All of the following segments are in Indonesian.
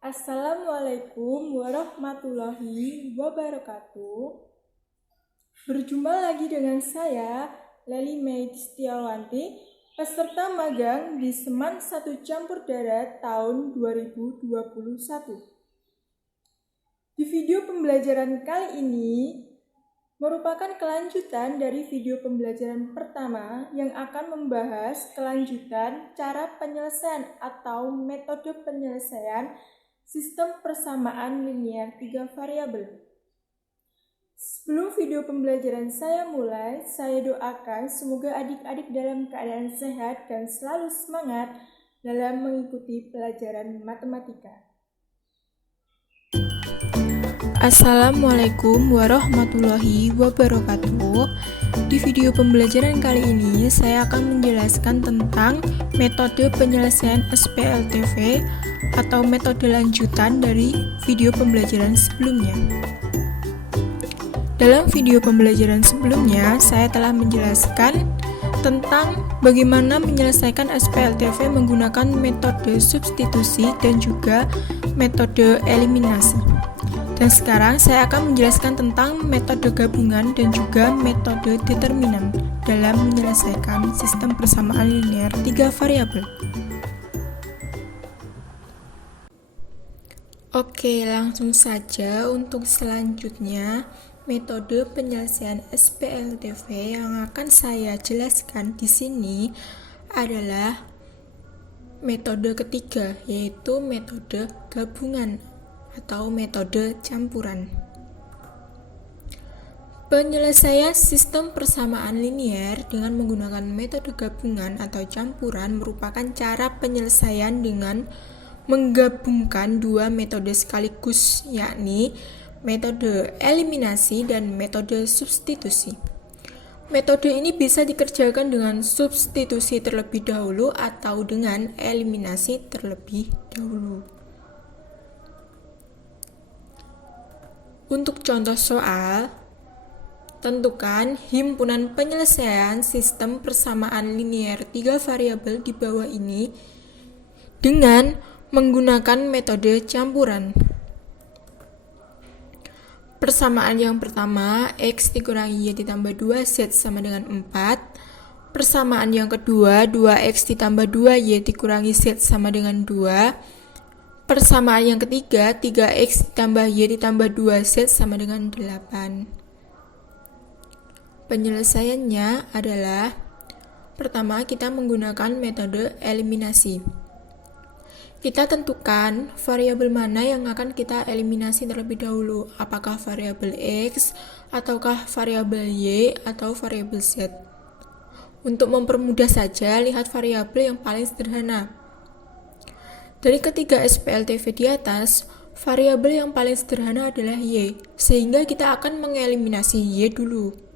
Assalamualaikum warahmatullahi wabarakatuh. Berjumpa lagi dengan saya, Leli Mei Setiawanti, peserta magang di Seman 1 Campur Darat tahun 2021. Di video pembelajaran kali ini merupakan kelanjutan dari video pembelajaran pertama yang akan membahas kelanjutan cara penyelesaian atau metode penyelesaian sistem persamaan linear 3 variabel. Sebelum video pembelajaran saya mulai, saya doakan semoga adik-adik dalam keadaan sehat dan selalu semangat dalam mengikuti pelajaran matematika. Assalamualaikum warahmatullahi wabarakatuh. Di video pembelajaran kali ini saya akan menjelaskan tentang metode penyelesaian SPLTV atau metode lanjutan dari video pembelajaran sebelumnya. Dalam video pembelajaran sebelumnya, saya telah menjelaskan tentang bagaimana menyelesaikan SPLTV menggunakan metode substitusi dan juga metode eliminasi. Dan sekarang saya akan menjelaskan tentang metode gabungan dan juga metode determinan dalam menyelesaikan sistem persamaan linear 3 variabel. Oke, langsung saja untuk selanjutnya metode penyelesaian SPLTV yang akan saya jelaskan di sini adalah metode ketiga, yaitu metode gabungan atau metode campuran. Penyelesaian sistem persamaan linear dengan menggunakan metode gabungan atau campuran merupakan cara penyelesaian dengan menggabungkan dua metode sekaligus, yakni metode eliminasi dan metode substitusi. Metode ini bisa dikerjakan dengan substitusi terlebih dahulu atau dengan eliminasi terlebih dahulu. Untuk contoh soal, tentukan himpunan penyelesaian sistem persamaan linear 3 variabel di bawah ini dengan menggunakan metode campuran. Persamaan yang pertama, X dikurangi Y ditambah 2Z sama dengan 4. Persamaan yang kedua, 2X ditambah 2Y dikurangi Z sama dengan 2. Persamaan yang ketiga, 3X ditambah Y ditambah 2Z sama dengan 8. Penyelesaiannya adalah, pertama kita menggunakan metode eliminasi. Kita tentukan variabel mana yang akan kita eliminasi terlebih dahulu, apakah variabel X, ataukah variabel Y, atau variabel Z. Untuk mempermudah saja, lihat variabel yang paling sederhana. Dari ketiga SPLTV di atas, variabel yang paling sederhana adalah Y, sehingga kita akan mengeliminasi Y dulu.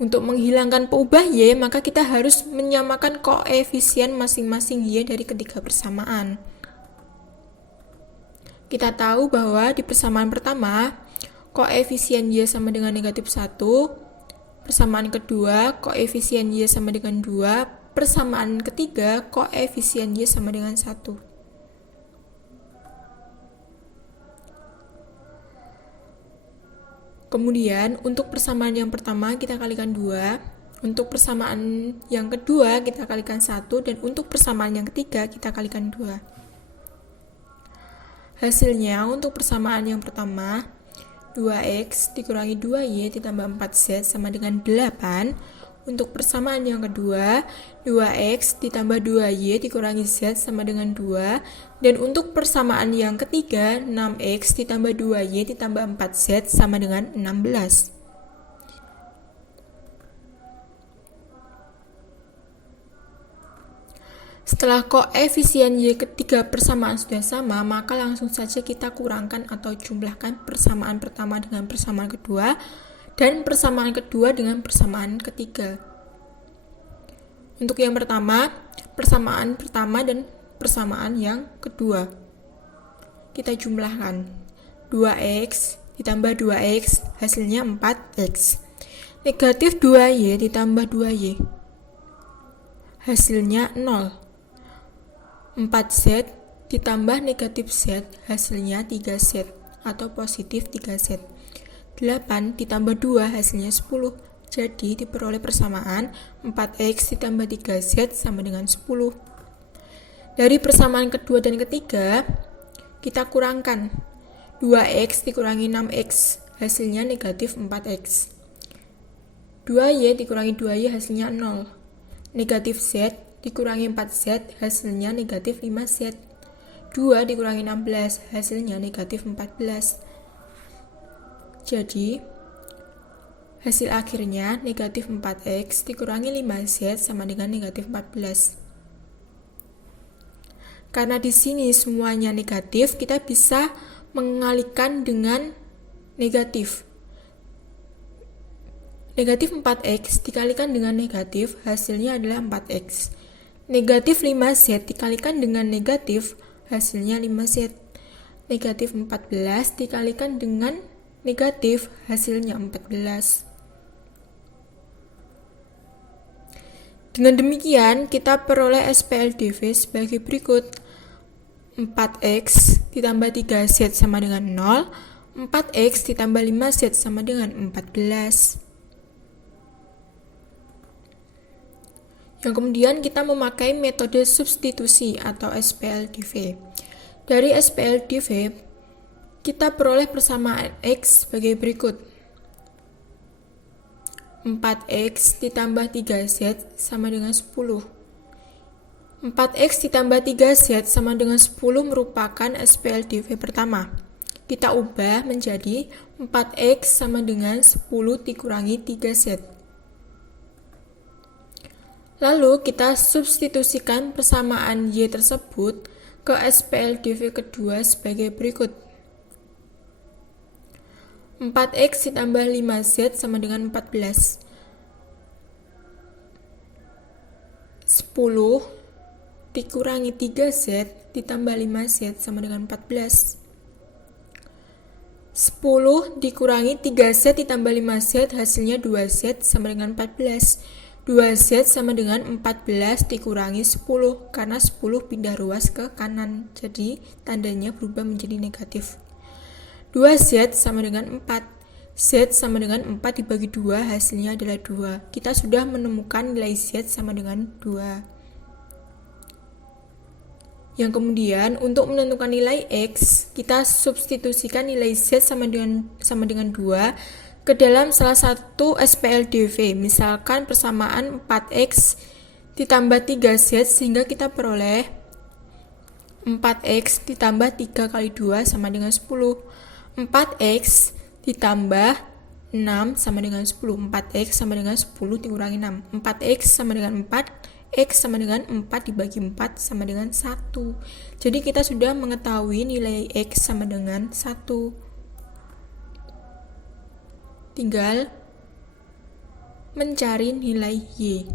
Untuk menghilangkan peubah Y, maka kita harus menyamakan koefisien masing-masing Y dari ketiga persamaan. Kita tahu bahwa di persamaan pertama, koefisien Y sama dengan negatif 1, persamaan kedua, koefisien Y sama dengan 2, persamaan ketiga, koefisien Y sama dengan 1. Kemudian, untuk persamaan yang pertama kita kalikan 2, untuk persamaan yang kedua kita kalikan 1, dan untuk persamaan yang ketiga kita kalikan 2. Hasilnya, untuk persamaan yang pertama, 2X dikurangi 2Y ditambah 4Z sama dengan 8. Untuk persamaan yang kedua, 2X ditambah 2Y dikurangi Z sama dengan 2. Dan untuk persamaan yang ketiga, 6X ditambah 2Y ditambah 4Z sama dengan 16. Setelah koefisien Y ketiga persamaan sudah sama, maka langsung saja kita kurangkan atau jumlahkan persamaan pertama dengan persamaan kedua, dan persamaan kedua dengan persamaan ketiga. Untuk yang pertama, persamaan pertama dan persamaan yang kedua. Kita jumlahkan. 2X ditambah 2X, hasilnya 4X. Negatif 2Y ditambah 2Y, hasilnya 0. 4Z ditambah negatif Z hasilnya 3Z atau positif 3Z. 8 ditambah 2 hasilnya 10. Jadi diperoleh persamaan 4X ditambah 3Z sama dengan 10. Dari persamaan kedua dan ketiga, kita kurangkan. 2X dikurangi 6X hasilnya negatif 4X. 2Y dikurangi 2Y hasilnya 0. Negatif Z dikurangi 4Z hasilnya negatif 5Z. 2 dikurangi 16 hasilnya negatif 14. Jadi hasil akhirnya negatif 4X dikurangi 5Z sama dengan negatif 14. Karena di sini semuanya negatif, kita bisa mengalihkan dengan negatif. Negatif 4X dikalikan dengan negatif, hasilnya adalah 4X. Negatif 5Z dikalikan dengan negatif, hasilnya 5Z. Negatif 14 dikalikan dengan negatif, hasilnya 14. Dengan demikian, kita peroleh SPLDV sebagai berikut. 4X ditambah 3Z sama dengan 0, 4X ditambah 5Z sama dengan 14. Yang kemudian kita memakai metode substitusi atau SPLDV. Dari SPLDV, kita peroleh persamaan X sebagai berikut. 4X ditambah 3Z sama dengan 10. 4X ditambah 3Z sama dengan 10 merupakan SPLDV pertama. Kita ubah menjadi 4X sama dengan 10 dikurangi 3Z. Lalu kita substitusikan persamaan Y tersebut ke SPLDV kedua sebagai berikut. 4X ditambah 5Z sama dengan 14. 10 dikurangi 3Z ditambah 5Z sama dengan 14. 10 dikurangi 3Z ditambah 5Z hasilnya 2Z sama dengan 14. 2Z sama dengan 14 dikurangi 10 karena 10 pindah ruas ke kanan. Jadi tandanya berubah menjadi negatif. 2Z sama dengan 4. Z sama dengan 4 dibagi 2 hasilnya adalah 2. Kita sudah menemukan nilai Z sama dengan 2. Yang kemudian untuk menentukan nilai X, kita substitusikan nilai Z sama dengan 2 ke dalam salah satu SPLDV. Misalkan persamaan 4X ditambah 3Z sehingga kita peroleh 4X ditambah 3 kali 2 sama dengan 10. 4X ditambah 6 sama dengan 10. 4X sama dengan 10 dikurangi 6. 4X sama dengan 4. X sama dengan 4 dibagi 4 sama dengan 1. Jadi kita sudah mengetahui nilai X sama dengan 1. Tinggal mencari nilai Y.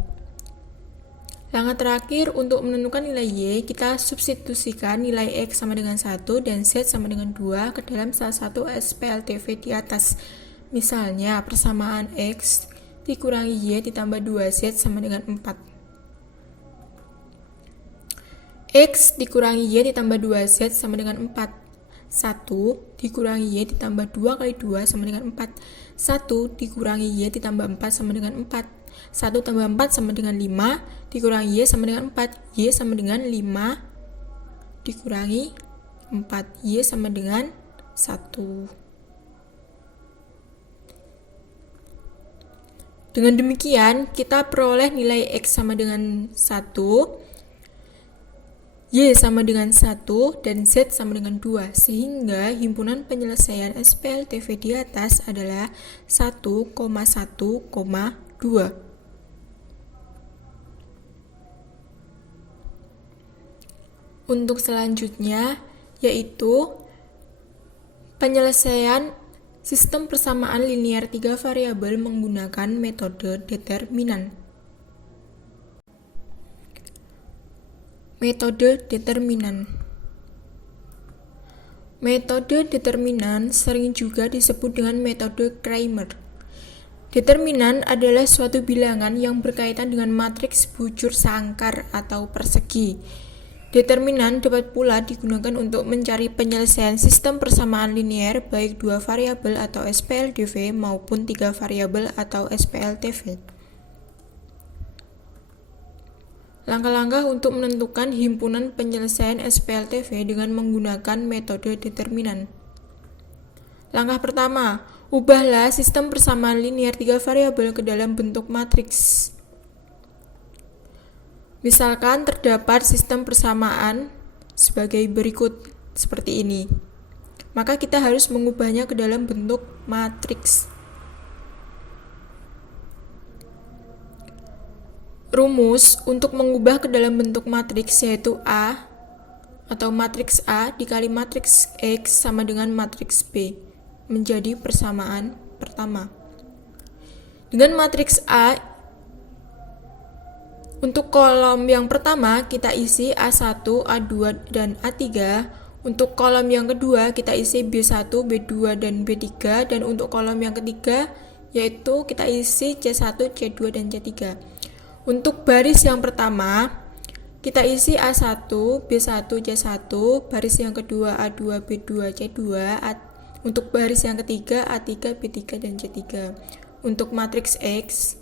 Langkah terakhir untuk menentukan nilai Y, kita substitusikan nilai X sama dengan 1 dan Z sama dengan 2 ke dalam salah satu SPLDV di atas. Misalnya, persamaan X dikurangi Y ditambah 2Z sama dengan 4. X dikurangi Y ditambah 2Z sama dengan 4. 1 dikurangi Y ditambah 2 kali 2 sama dengan 4. 1 dikurangi Y ditambah 4 sama dengan 4. 1 tambah 4 sama dengan 5, dikurangi Y sama dengan 4. Y sama dengan 5 dikurangi 4. Y sama dengan 1. Dengan demikian, kita peroleh nilai X sama dengan 1, Y sama dengan 1, dan Z sama dengan 2. Sehingga himpunan penyelesaian SPLDV di atas adalah 1,1,2. Untuk selanjutnya, yaitu penyelesaian sistem persamaan linear 3 variabel menggunakan metode determinan. Metode determinan. Metode determinan sering juga disebut dengan metode Cramer. Determinan adalah suatu bilangan yang berkaitan dengan matriks bujur sangkar atau persegi. Determinan dapat pula digunakan untuk mencari penyelesaian sistem persamaan linear baik 2 variabel atau SPLDV maupun 3 variabel atau SPLTV. Langkah-langkah untuk menentukan himpunan penyelesaian SPLTV dengan menggunakan metode determinan. Langkah pertama, ubahlah sistem persamaan linear 3 variabel ke dalam bentuk matriks. Misalkan terdapat sistem persamaan sebagai berikut seperti ini. Maka kita harus mengubahnya ke dalam bentuk matriks. Rumus untuk mengubah ke dalam bentuk matriks yaitu A atau matriks A dikali matriks X sama dengan matriks B menjadi persamaan pertama. Dengan matriks A, untuk kolom yang pertama kita isi A1, A2, dan A3. Untuk kolom yang kedua kita isi B1, B2, dan B3. Dan untuk kolom yang ketiga yaitu kita isi C1, C2, dan C3. Untuk baris yang pertama kita isi A1, B1, C1. Baris yang kedua A2, B2, C2. Untuk baris yang ketiga A3, B3, dan C3. Untuk matriks X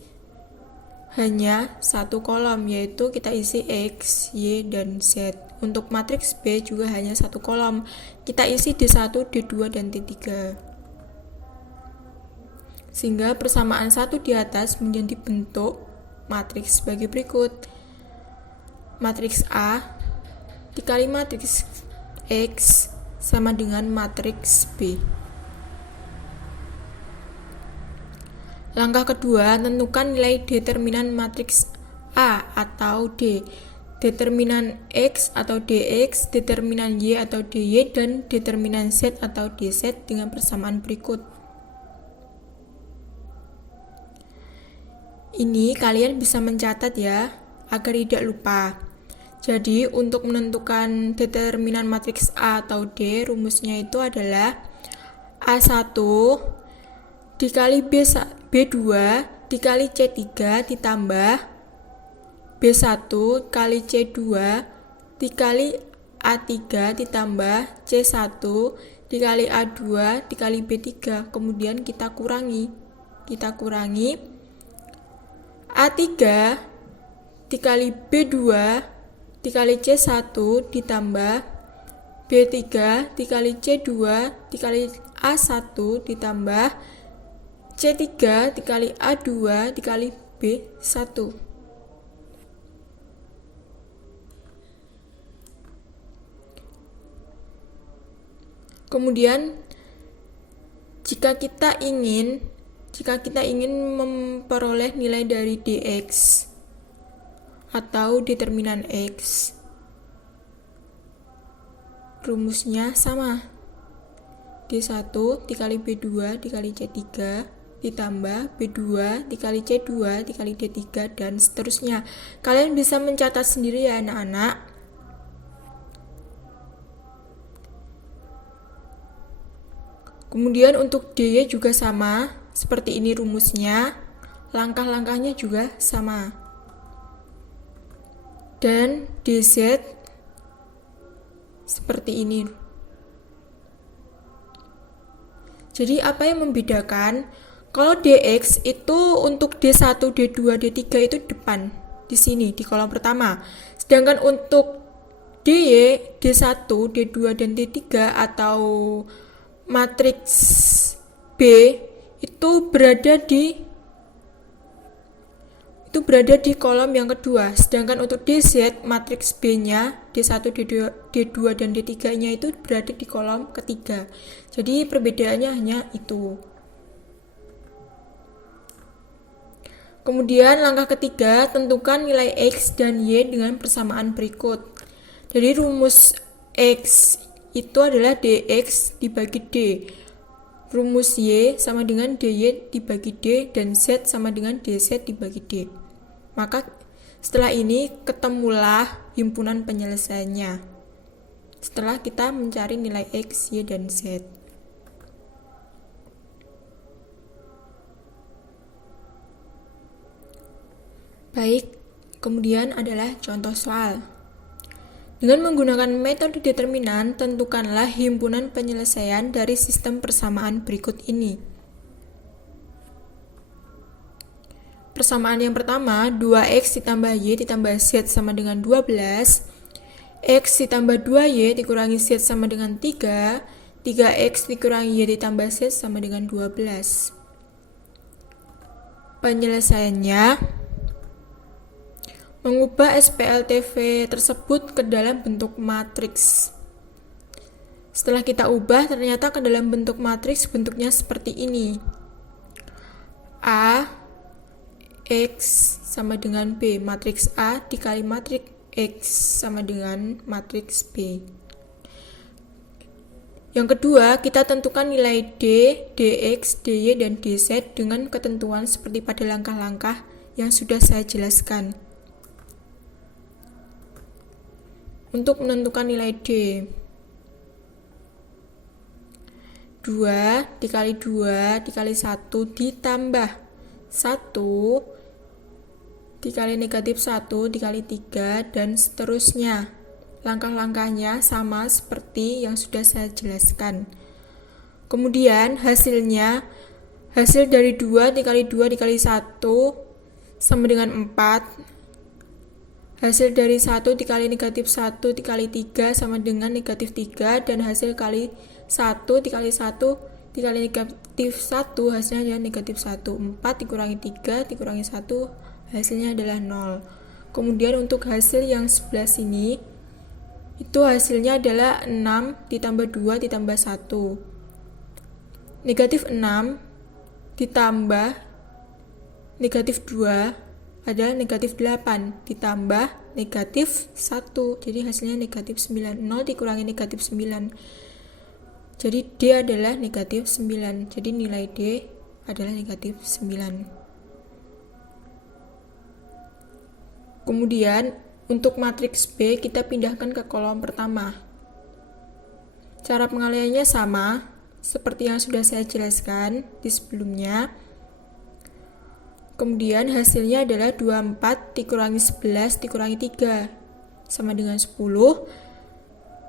hanya satu kolom, yaitu kita isi X, Y, dan Z. Untuk matriks B juga hanya satu kolom, kita isi D1, D2, dan D3. Sehingga persamaan satu di atas menjadi bentuk matriks sebagai berikut. Matriks A dikali matriks X sama dengan matriks B. Langkah kedua, tentukan nilai determinan matriks A atau D, determinan X atau DX, determinan Y atau DY, dan determinan Z atau DZ dengan persamaan berikut. Ini kalian bisa mencatat ya, agar tidak lupa. Jadi, untuk menentukan determinan matriks A atau D, rumusnya itu adalah A1 dikali B2 dikali C3 ditambah B1 kali C2 dikali A3 ditambah C1 dikali A2 dikali B3. Kemudian kita kurangi A3 dikali B2 dikali C1 ditambah B3 dikali C2 dikali A1 ditambah C3 dikali A2 dikali B1. Kemudian jika kita ingin memperoleh nilai dari dx atau determinan x, rumusnya sama. D1 dikali B2 dikali C3 ditambah B2 dikali C2 dikali D3 dan seterusnya. Kalian bisa mencatat sendiri ya anak-anak. Kemudian untuk DY juga sama, seperti ini rumusnya. Langkah-langkahnya juga sama. Dan DZ seperti ini. Jadi apa yang membedakan? Kalau DX itu untuk D1, D2, D3 itu depan di sini di kolom pertama. Sedangkan untuk DY, D1, D2 dan D3 atau matriks B itu berada di kolom yang kedua. Sedangkan untuk DZ, matriks B-nya, D1, D2, dan D3-nya itu berada di kolom ketiga. Jadi perbedaannya hanya itu. Kemudian langkah ketiga, tentukan nilai X dan Y dengan persamaan berikut. Jadi rumus X itu adalah DX dibagi D. Rumus Y sama dengan DY dibagi D dan Z sama dengan DZ dibagi D. Maka setelah ini ketemulah himpunan penyelesaiannya. Setelah kita mencari nilai X, Y, dan Z. Baik, kemudian adalah contoh soal. Dengan menggunakan metode determinan, tentukanlah himpunan penyelesaian dari sistem persamaan berikut ini. Persamaan yang pertama, 2x ditambah y ditambah z sama dengan 12, x ditambah 2y dikurangi z sama dengan 3, 3x dikurangi y ditambah z sama dengan 12. Penyelesaiannya, mengubah SPLTV tersebut ke dalam bentuk matriks. Setelah kita ubah, ternyata ke dalam bentuk matriks bentuknya seperti ini. A X sama dengan B, matriks A dikali matriks X sama dengan matriks B. Yang kedua, kita tentukan nilai D, DX, DY, dan DZ dengan ketentuan seperti pada langkah-langkah yang sudah saya jelaskan. Untuk menentukan nilai D, 2 dikali 2 dikali 1 ditambah 1 dikali negatif 1 dikali 3 dan seterusnya. Langkah-langkahnya sama seperti yang sudah saya jelaskan. Kemudian hasil dari 2 dikali 2 dikali 1 sama dengan 4. Hasil dari 1 dikali negatif 1 dikali 3 sama dengan negatif 3, dan hasil kali 1 dikali 1 dikali negatif 1 hasilnya adalah negatif 1. 4 dikurangi 3 dikurangi 1 hasilnya adalah 0. Kemudian untuk hasil yang sebelah sini, itu hasilnya adalah 6 ditambah 2 ditambah 1. Negatif 6 ditambah negatif 2 adalah negatif 8 ditambah negatif 1. Jadi hasilnya negatif 9. 0 dikurangi negatif 9. Jadi D adalah negatif 9. Jadi nilai D adalah negatif 9. Kemudian untuk matriks B kita pindahkan ke kolom pertama. Cara pengaliannya sama seperti yang sudah saya jelaskan di sebelumnya. Kemudian hasilnya adalah 24 dikurangi 11 dikurangi 3 sama dengan 10.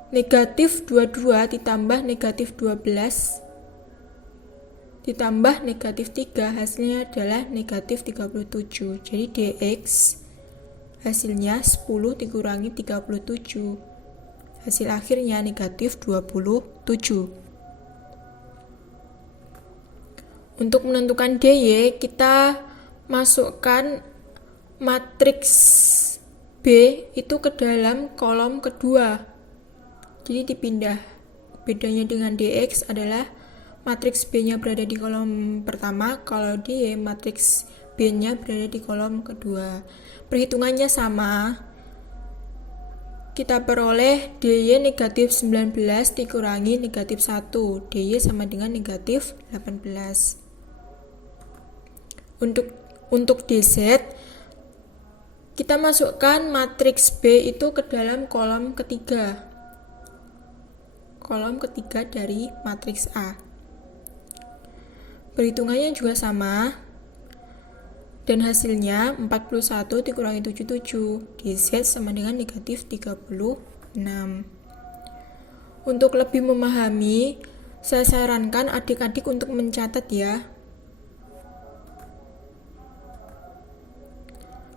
Negatif 22 ditambah negatif 12 ditambah negatif 3 hasilnya adalah negatif 37. Jadi DX hasilnya 10 dikurangi 37. Hasil akhirnya negatif 27. Untuk menentukan DY, kita masukkan matriks B itu ke dalam kolom kedua. Jadi dipindah. Bedanya dengan DX adalah matriks B-nya berada di kolom pertama, kalau DY matriks B-nya berada di kolom kedua. Perhitungannya sama. Kita peroleh DY negatif 19 dikurangi negatif 1. DY sama dengan negatif 18. Untuk DZ, kita masukkan matriks B itu ke dalam kolom ketiga. Kolom ketiga dari matriks A. Perhitungannya juga sama. Dan hasilnya 41 dikurangi 77. DZ sama dengan negatif 36. Untuk lebih memahami, saya sarankan adik-adik untuk mencatat ya.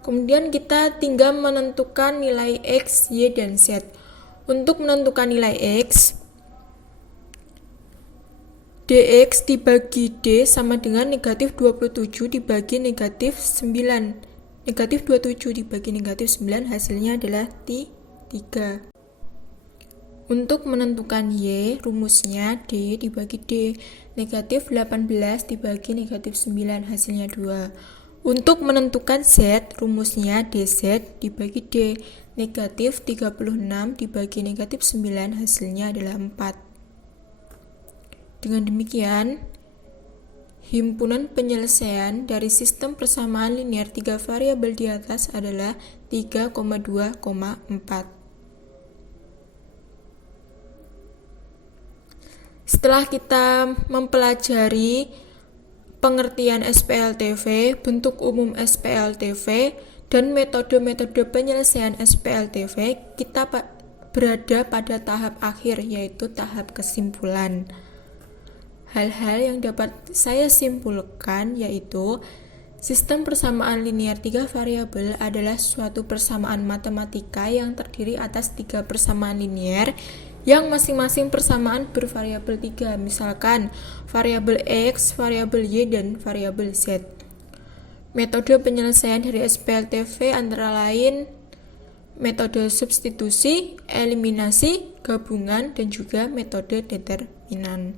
Kemudian kita tinggal menentukan nilai X, Y, dan Z. Untuk menentukan nilai X, DX dibagi D sama dengan negatif 27 dibagi negatif 9. Negatif 27 dibagi negatif 9 hasilnya adalah 3. Untuk menentukan Y, rumusnya D dibagi D. Negatif 18 dibagi negatif 9 hasilnya 2. Untuk menentukan Z, rumusnya DZ dibagi D. Negatif 36 dibagi negatif 9 hasilnya adalah 4. Dengan demikian, himpunan penyelesaian dari sistem persamaan linier 3 variabel di atas adalah 3,2,4. Setelah kita mempelajari pengertian SPLTV, bentuk umum SPLTV, dan metode-metode penyelesaian SPLTV, kita berada pada tahap akhir, yaitu tahap kesimpulan. Hal-hal yang dapat saya simpulkan yaitu sistem persamaan linear 3 variabel adalah suatu persamaan matematika yang terdiri atas 3 persamaan linear yang masing-masing persamaan bervariabel 3, misalkan variabel X, variabel Y, dan variabel Z. Metode penyelesaian dari SPLTV antara lain metode substitusi, eliminasi, gabungan, dan juga metode determinan.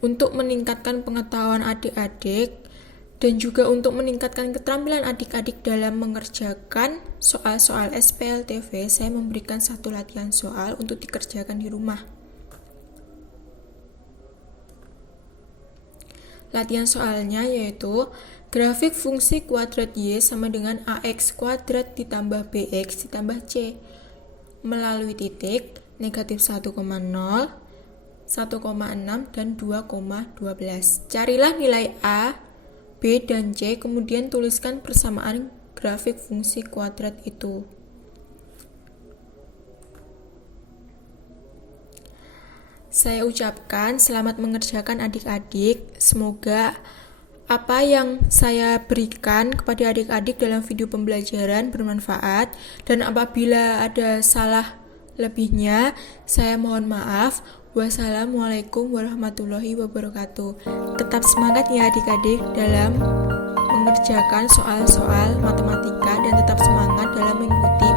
Untuk meningkatkan pengetahuan adik-adik dan juga untuk meningkatkan keterampilan adik-adik dalam mengerjakan soal-soal SPLTV, saya memberikan satu latihan soal untuk dikerjakan di rumah. Latihan soalnya yaitu grafik fungsi kuadrat Y sama dengan AX kuadrat ditambah BX ditambah C melalui titik negatif 1,0, 1,6, dan 2,12. Carilah nilai A, B, dan C, kemudian tuliskan persamaan grafik fungsi kuadrat itu. Saya ucapkan selamat mengerjakan adik-adik. Semoga apa yang saya berikan kepada adik-adik dalam video pembelajaran bermanfaat, dan apabila ada salah lebihnya, saya mohon maaf. Wassalamualaikum warahmatullahi wabarakatuh. Tetap semangat ya adik-adik dalam mengerjakan soal-soal matematika dan tetap semangat dalam mengikuti